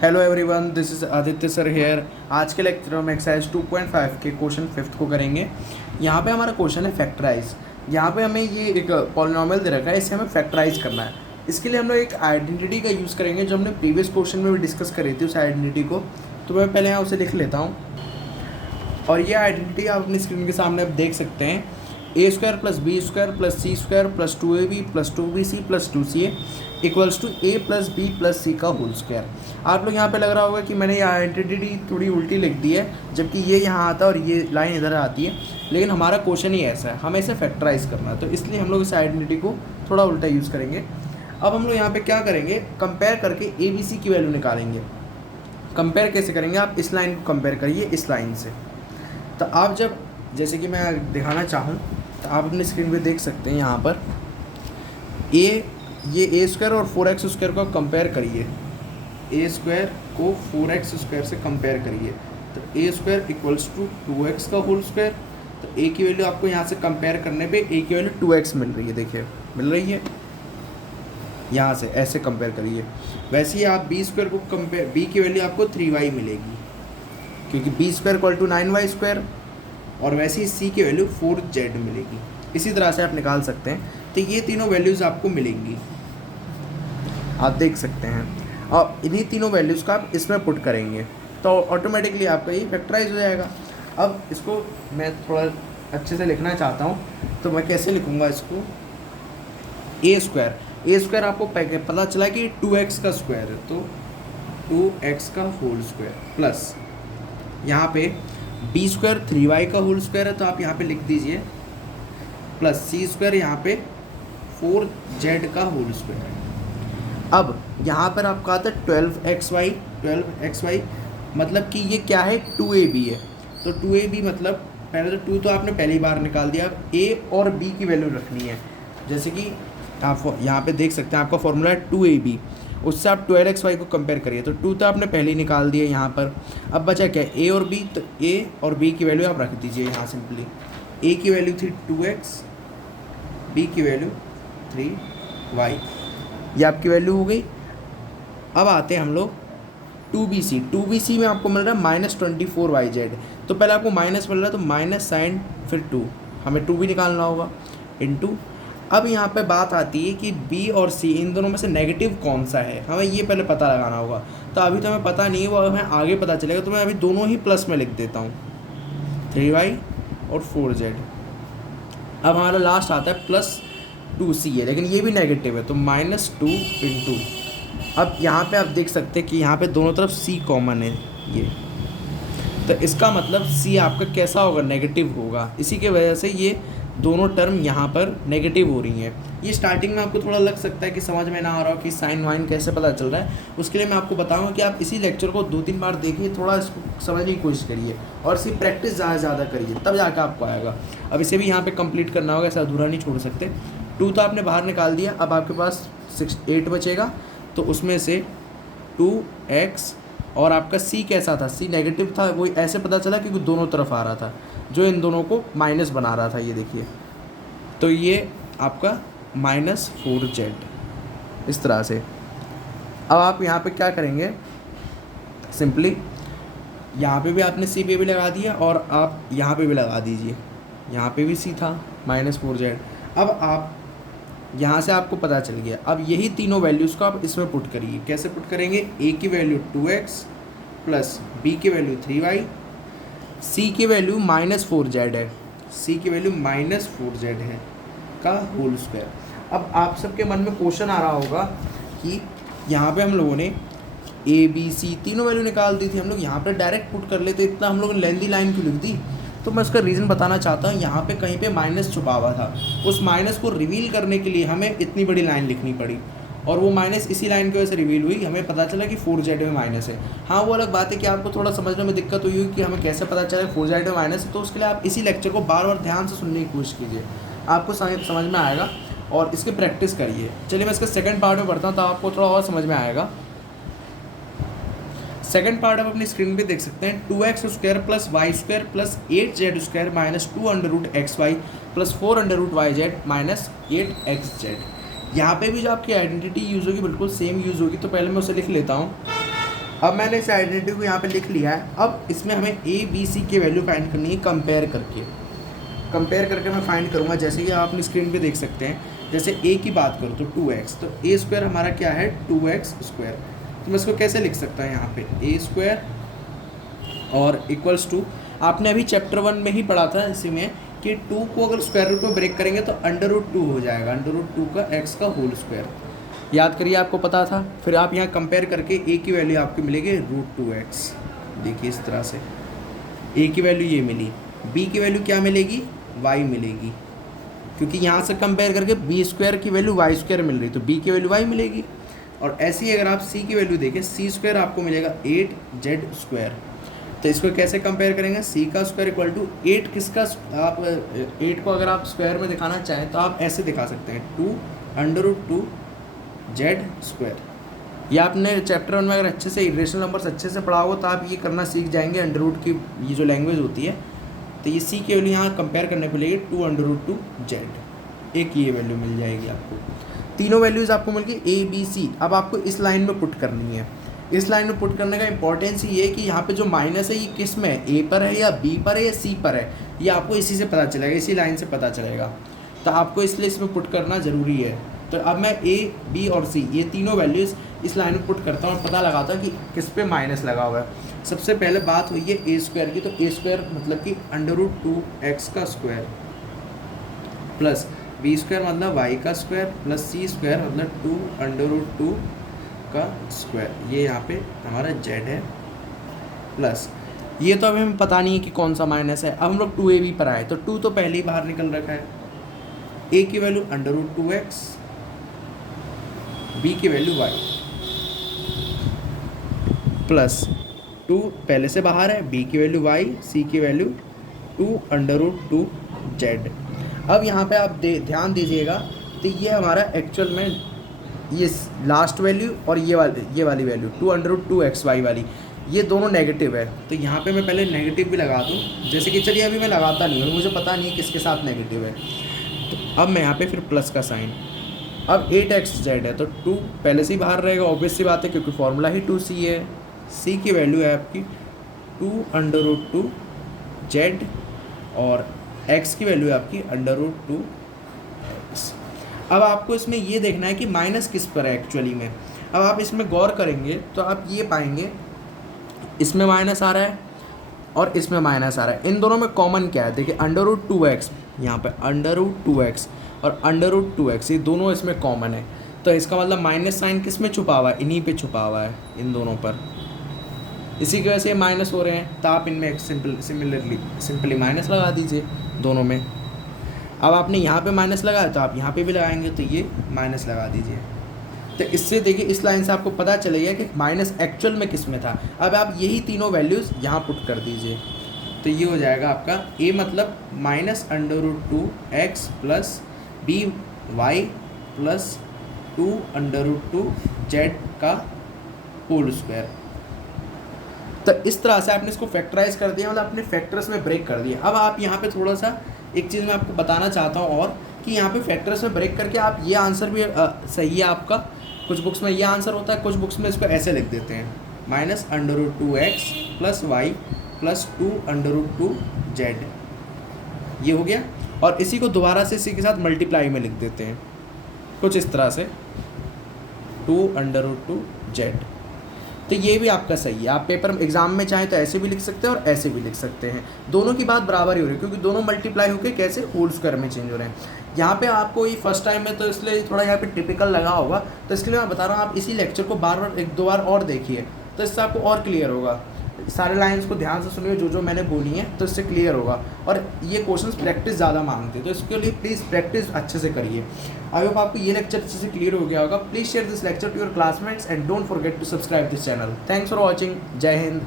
Hello everyone, this is Aditya sir here. आज के lecture में एक्सरसाइज 2.5 के क्वेश्चन 5th को करेंगे। यहाँ पे हमारा क्वेश्चन है फैक्टराइज। यहाँ पे हमें ये एक पॉलिनॉमियल दे रखा है, इसे हमें फैक्टराइज करना है। इसके लिए हम लोग एक आइडेंटिटी का यूज़ करेंगे जो हमने प्रीवियस क्वेश्चन में भी डिस्कस करी थी, उस आइडेंटिटी को। तो मैं पहले यहाँ उसे लिख लेता हूँ और ये आइडेंटिटी आप अपनी स्क्रीन के सामने देख सकते हैं। A square plus b square plus c square plus 2ab plus 2bc plus 2ca equals to a plus b plus c का होल स्क्वायर। आप लोग यहाँ पे लग रहा होगा कि मैंने ये आइडेंटिटी थोड़ी उल्टी लिख दी है, जबकि ये यहाँ आता है और ये लाइन इधर आती है, लेकिन हमारा क्वेश्चन ही ऐसा है, हमें इसे फैक्टराइज करना है, तो इसलिए हम लोग इस आइडेंटिटी को थोड़ा उल्टा यूज़ करेंगे। अब हम लोग यहाँ पे क्या करेंगे, कंपेयर करके ए बी सी की वैल्यू निकालेंगे। कंपेयर कैसे करेंगे, आप इस लाइन को कंपेयर करिए इस लाइन से। तो आप जब, जैसे कि मैं दिखाना चाहूँ तो आप अपनी स्क्रीन पे देख सकते हैं यहाँ पर ये ए स्क्वायर और 4x स्क्वायर को कंपेयर करिए। ए स्क्वायर को 4x स्क्वायर से कंपेयर करिए तो ए स्क्वायर इक्वल्स टू 2x का होल स्क्वायर। तो ए की वैल्यू आपको यहाँ से कंपेयर करने पे ए की वैल्यू 2x मिल रही है, देखिए मिल रही है। यहाँ से ऐसे कंपेयर करिए। वैसे ही आप बी स्क्वायर को कंपेयर, बी की वैल्यू आपको 3y मिलेगी क्योंकि B square equal to 9y square, और वैसे ही सी की वैल्यू 4z मिलेगी। इसी तरह से आप निकाल सकते हैं। तो ये तीनों वैल्यूज़ आपको मिलेंगी, आप देख सकते हैं। और इन्हीं तीनों वैल्यूज़ का आप इसमें पुट करेंगे तो ऑटोमेटिकली आपका ये फैक्टराइज हो जाएगा। अब इसको मैं थोड़ा अच्छे से लिखना चाहता हूँ, तो मैं कैसे लिखूँगा इसको। ए स्क्वायर आपको पता चला कि 2x का स्क्वायर है, तो 2x का होल स्क्वायर प्लस यहाँ पे बी स्क्वायर 3y का होल स्क्वायर है, तो आप यहाँ पे लिख दीजिए प्लस सी स्क्वायर यहाँ पे 4z का होल स्क्वायर है। अब यहाँ पर आपका आता है 12xy, मतलब कि ये क्या है, 2ab है। तो 2ab मतलब पहले तो 2 तो आपने पहली बार निकाल दिया, अब a और b की वैल्यू रखनी है। जैसे कि आप यहाँ पे देख सकते हैं, आपका फॉर्मूला है 2ab, उससे आप 12xy को कंपेयर करिए। तो 2 तो आपने पहले ही निकाल दिया यहाँ पर। अब बचा क्या, a और b, तो a और b की वैल्यू आप रख दीजिए यहाँ सिंपली। a की वैल्यू थी 2x, b की वैल्यू 3y, ये आपकी वैल्यू हो गई। अब आते हैं हम लोग 2bc में आपको मिल रहा है -24yz। तो पहले आपको माइनस मिल रहा है तो माइनस साइन फिर 2, हमें 2 भी निकालना होगा इनटू। अब यहाँ पे बात आती है कि b और c इन दोनों में से नेगेटिव कौन सा है, हमें ये पहले पता लगाना होगा। तो अभी तो हमें पता नहीं है, वो हमें आगे पता चलेगा। तो मैं अभी दोनों ही प्लस में लिख देता हूँ, 3y और 4z। अब हमारा लास्ट आता है प्लस 2c है, लेकिन ये भी नेगेटिव है, तो -2 इंटू। अब यहाँ पे आप देख सकते हैं कि यहाँ पे दोनों तरफ c कॉमन है ये, तो इसका मतलब c आपका कैसा होगा, नेगेटिव होगा। इसी के वजह से ये दोनों टर्म यहाँ पर नेगेटिव हो रही हैं। ये स्टार्टिंग में आपको थोड़ा लग सकता है कि समझ में ना आ रहा हो कि साइन वाइन कैसे पता चल रहा है। उसके लिए मैं आपको बताऊँगा कि आप इसी लेक्चर को 2-3 बार देखिए, थोड़ा इसको समझने की कोशिश करिए और इसकी प्रैक्टिस ज़्यादा करिए, तब जाकर आपको आएगा। अब इसे भी यहाँ पर कंप्लीट करना होगा, ऐसा अधूरा नहीं छोड़ सकते। 2 तो आपने बाहर निकाल दिया, अब आपके पास 8 बचेगा, तो उसमें से 2x और आपका c कैसा था, c नेगेटिव था, वो ऐसे पता चला क्योंकि दोनों तरफ आ रहा था, जो इन दोनों को माइनस बना रहा था, ये देखिए। तो ये आपका -4z इस तरह से। अब आप यहाँ पे क्या करेंगे, सिंपली यहाँ पे भी आपने c पे भी लगा दिया और आप यहाँ पे भी लगा दीजिए, यहाँ पे भी c था -4z। अब आप यहाँ से आपको पता चल गया। अब यही तीनों वैल्यूज़ को आप इसमें पुट करिए। कैसे पुट करेंगे, a की वैल्यू 2x प्लस b की वैल्यू 3y, c की वैल्यू -4z है, c की वैल्यू -4z है का होल स्क्वायर। अब आप सबके मन में क्वेश्चन आ रहा होगा कि यहाँ पे हम लोगों ने a b c तीनों वैल्यू निकाल दी थी, हम लोग यहाँ पर डायरेक्ट पुट कर लेते, इतना हम लोग ने लेंथी लाइन क्यों लिख दी। तो मैं इसका रीज़न बताना चाहता हूँ। यहाँ पे कहीं पे माइनस छुपा हुआ था, उस माइनस को रिवील करने के लिए हमें इतनी बड़ी लाइन लिखनी पड़ी, और वो माइनस इसी लाइन की वजह से रिवील हुई, हमें पता चला कि 4z में माइनस है। हाँ, वो अलग बात है कि आपको थोड़ा समझने में दिक्कत हुई कि हमें कैसे पता चला 4z में माइनस है। तो उसके लिए आप इसी लेक्चर को बार बार ध्यान से सुनने की कोशिश कीजिए, आपको समझ में आएगा, और इसकी प्रैक्टिस करिए। चलिए मैं इसका सेकंड पार्ट में पढ़ता हूँ, तो आपको थोड़ा और समझ में आएगा। सेकंड पार्ट आप अपनी स्क्रीन पे देख सकते हैं, 2x square plus Y square plus 8z square minus 2√xy plus 4√yz minus 8xz। यहाँ पे भी जो आपकी आइडेंटिटी यूज़ होगी बिल्कुल सेम यूज़ होगी। तो पहले मैं उसे लिख लेता हूँ, अब मैंने इस आइडेंटिटी को यहाँ पे लिख लिया है। अब इसमें हमें ए बी सी की वैल्यू फाइंड करनी है कंपेयर करके मैं फाइंड करूँगा। जैसे कि आप अपनी स्क्रीन पे देख सकते हैं, जैसे ए की बात करूँ तो 2x, तो ए स्क्वायर हमारा क्या है 2x स्क्वायर। तो मैं इसको कैसे लिख सकता हूँ यहाँ पे ए स्क्वायर और इक्वल्स टू, आपने अभी चैप्टर 1 में ही पढ़ा था इसी में कि 2 को अगर स्क्वायर रूट में ब्रेक करेंगे तो √2 हो जाएगा, √2 का x का होल स्क्वायर। याद करिए, आपको पता था। फिर आप यहाँ कंपेयर करके a की वैल्यू आपकी मिलेगी √2x। देखिए इस तरह से a की वैल्यू ये मिली, b की वैल्यू क्या मिलेगी y मिलेगी, क्योंकि यहाँ से कंपेयर करके b स्क्वायर की वैल्यू y स्क्वायर मिल रही, तो b की वैल्यू y मिलेगी। और ऐसे ही अगर आप c की वैल्यू देखें, c स्क्वायर आपको मिलेगा 8z स्क्वायर। तो इसको कैसे कंपेयर करेंगे, c का स्क्वायर इक्वल टू 8 किसका, आप 8 को अगर आप स्क्वायर में दिखाना चाहें तो आप ऐसे दिखा सकते हैं 2 √2z स्क्वायर। ये आपने चैप्टर 1 में अगर अच्छे से इरेशनल नंबर्स अच्छे से पढ़ा हो तो आप ये करना सीख जाएंगे। अंडर रूट की ये जो लैंग्वेज होती है, तो ये c की वैल्यू यहाँ कंपेयर करने को लेगी 2 √2z, एक ये वैल्यू मिल जाएगी आपको। तीनों वैल्यूज़ आपको मिल गई a b c। अब आपको इस लाइन में पुट करनी है। इस लाइन में पुट करने का इंपॉर्टेंस ये है कि यहाँ पे जो माइनस है ये किस में है, ए पर है या बी पर है या सी पर है, ये आपको इसी से पता चलेगा, इसी लाइन से पता चलेगा। तो आपको इसलिए इसमें पुट करना ज़रूरी है। तो अब मैं ए बी और सी ये तीनों वैल्यूज़ इस लाइन में पुट करता हूँ और पता लगाता हूँ कि किस पे माइनस लगा हुआ है। सबसे पहले बात हुई है ए स्क्वायर की, तो ए स्क्वायर मतलब कि √2x का स्क्वायर प्लस बी स्क्वायर मतलब y का स्क्वायर प्लस सी स्क्वायर मतलब 2 √2 का स्क्वायर। ये यहाँ पे हमारा z है प्लस, ये तो अभी हमें पता नहीं है कि कौन सा माइनस है। अब हम लोग 2ab पर आए तो 2 तो पहले ही बाहर निकल रखा है। a की वैल्यू √2x, b की वैल्यू y प्लस 2 पहले से बाहर है, b की वैल्यू y, c की वैल्यू 2 √2z। अब यहाँ पे आप ध्यान दीजिएगा, तो ये हमारा एक्चुअल में ये लास्ट वैल्यू और ये वाली वैल्यू 2 √2xy वाली, ये दोनों नेगेटिव है। तो यहाँ पे मैं पहले नेगेटिव भी लगा दूँ, जैसे कि चलिए अभी मैं लगाता नहीं हूँ, मुझे पता नहीं है किसके साथ नेगेटिव है। तो अब मैं यहाँ पे फिर प्लस का साइन, अब 8xz है तो 2 पहले से ही बाहर रहेगा, ऑब्वियस सी बात है क्योंकि फॉर्मूला ही 2c है। c की वैल्यू है आपकी 2 √2z और x की वैल्यू है आपकी √2x। अब आपको इसमें ये देखना है कि माइनस किस पर है एक्चुअली में। अब आप इसमें गौर करेंगे तो आप ये पाएंगे इसमें माइनस आ रहा है और इसमें माइनस आ रहा है। इन दोनों में कॉमन क्या है, देखिए √2x, यहाँ पे √2x और √2x, ये दोनों इसमें कॉमन है। तो इसका मतलब माइनस साइन किस में छुपा हुआ है, इन्हीं पे छुपा हुआ है, इन दोनों पर। इसी की वजह से माइनस हो रहे हैं, तो आप इनमें एक सिंपली माइनस लगा दीजिए दोनों में। अब आपने यहाँ पे माइनस लगाया तो आप यहाँ पे भी लगाएंगे, तो ये माइनस लगा दीजिए। तो इससे देखिए इस लाइन से आपको पता चलेगा कि माइनस एक्चुअल में किस में था। अब आप यही तीनों वैल्यूज़ यहाँ पुट कर दीजिए, तो ये हो जाएगा आपका a मतलब -√2x plus B Y plus 2 √2z का होल स्क्वायर। तो इस तरह से आपने इसको फैक्टराइज कर दिया, मतलब अपने फैक्टर्स में ब्रेक कर दिया। अब आप यहाँ पे थोड़ा सा एक चीज़ मैं आपको बताना चाहता हूँ और कि यहाँ पे फैक्टर्स में ब्रेक करके आप ये आंसर भी सही है आपका। कुछ बुक्स में ये आंसर होता है, कुछ बुक्स में इसको ऐसे लिख देते हैं -√2x plus Y plus 2 √2z। ये हो गया, और इसी को दोबारा से इसी के साथ मल्टीप्लाई में लिख देते हैं कुछ इस तरह से 2 √2z। तो ये भी आपका सही है। आप पेपर एग्जाम में चाहें तो ऐसे भी लिख सकते हैं और ऐसे भी लिख सकते हैं, दोनों की बात बराबर ही हो रही है क्योंकि दोनों मल्टीप्लाई होकर कैसे होल स्क्वायर में चेंज हो रहे हैं। यहाँ पे आपको ये फर्स्ट टाइम है तो इसलिए थोड़ा यहाँ पे टिपिकल लगा होगा, तो इसलिए मैं बता रहा हूँ आप इसी लेक्चर को बार बार 1-2 बार और देखिए, तो इससे आपको और क्लियर होगा। सारे लाइंस को ध्यान से सुनिए जो मैंने बोली हैं, तो इससे क्लियर होगा। और ये क्वेश्चंस प्रैक्टिस ज़्यादा मांगते हैं, तो इसके लिए प्लीज़ प्रैक्टिस अच्छे से करिए। आई होप आपको ये लेक्चर अच्छे से क्लियर हो गया होगा। Please share this lecture to your classmates and don't forget to subscribe this channel. Thanks for watching. जय हिंद।